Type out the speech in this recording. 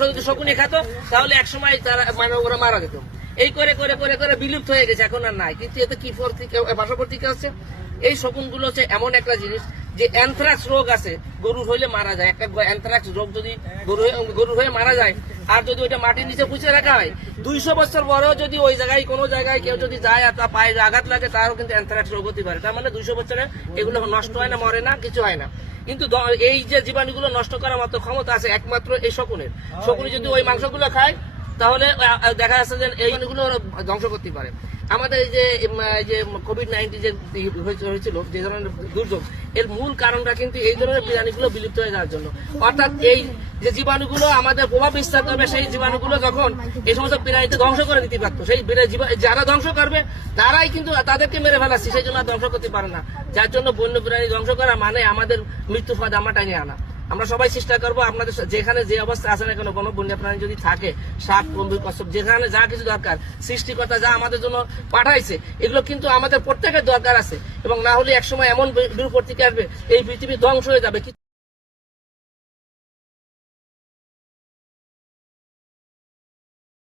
যদি শকুনি খেত তাহলে একসময় তারা মানে ওরা মারা যেত। এই করে করে করে করে বিলুপ্ত হয়ে গেছে, এখন আর নাই। কিন্তু এতে কি পার্শ্ববর্তী আছে, এই শকুনগুলো হচ্ছে এমন একটা জিনিস যে অ্যানথ্রাক্স রোগ আছে, গরুর হইলে মারা যায়। একটা অ্যানথ্রাক্স রোগ যদি গরুর হয়ে মারা যায়, আর যদি ওইটা মাটির নিচে পুঁছে রাখা হয়, 200 বছর পরেও যদি ওই জায়গায় কোনো জায়গায় কেউ যদি যায় আর তা পায়ে আঘাত লাগে, তারও কিন্তু অ্যানথ্রাক্স রোগ হতে পারে। তার মানে 200 বছরে এগুলো নষ্ট হয় না, মরে না, কিছু হয় না। কিন্তু এই যে জীবাণুগুলো নষ্ট করার মতো ক্ষমতা আছে একমাত্র এই শকুনের। শকুনি যদি ওই মাংসগুলো খায় তাহলে দেখা যাচ্ছে যে এই জীবাণুগুলো ধ্বংস করতে পারে। আমাদের এই যে কোভিড-19 যে হয়েছিল, যে ধরনের দুর্যোগ, এর মূল কারণটা কিন্তু এই ধরনের প্রাণীগুলো বিলুপ্ত হয়ে যাওয়ার জন্য। অর্থাৎ এই যে জীবাণুগুলো আমাদের প্রভাব বিস্তার করবে, সেই জীবাণুগুলো যখন এই সমস্ত প্রাণীতে ধ্বংস করে দিতে পারতো, সেই যারা ধ্বংস করবে তারাই কিন্তু তাদেরকে মেরে ফেলাচ্ছে, সেই জন্য ধ্বংস করতে পারে না। যার জন্য বন্য প্রাণী ধ্বংস করা মানে আমাদের মৃত্যু পথ আমরা টানিয়ে আনা। আমরা সবাই চেষ্টা করবো আপনাদের যেখানে যে অবস্থা আছে না কেন, কোনো বন্য প্রাণী যদি থাকে, সাপ, কুমির, কচ্ছপ, যেখানে যা কিছু দরকার, সৃষ্টিকর্তা যা আমাদের জন্য পাঠাইছে, এগুলো কিন্তু আমাদের প্রত্যেকের দরকার আছে। এবং না হলে একসময় এমন বিপত্তি আসবে, এই পৃথিবী ধ্বংস হয়ে যাবে।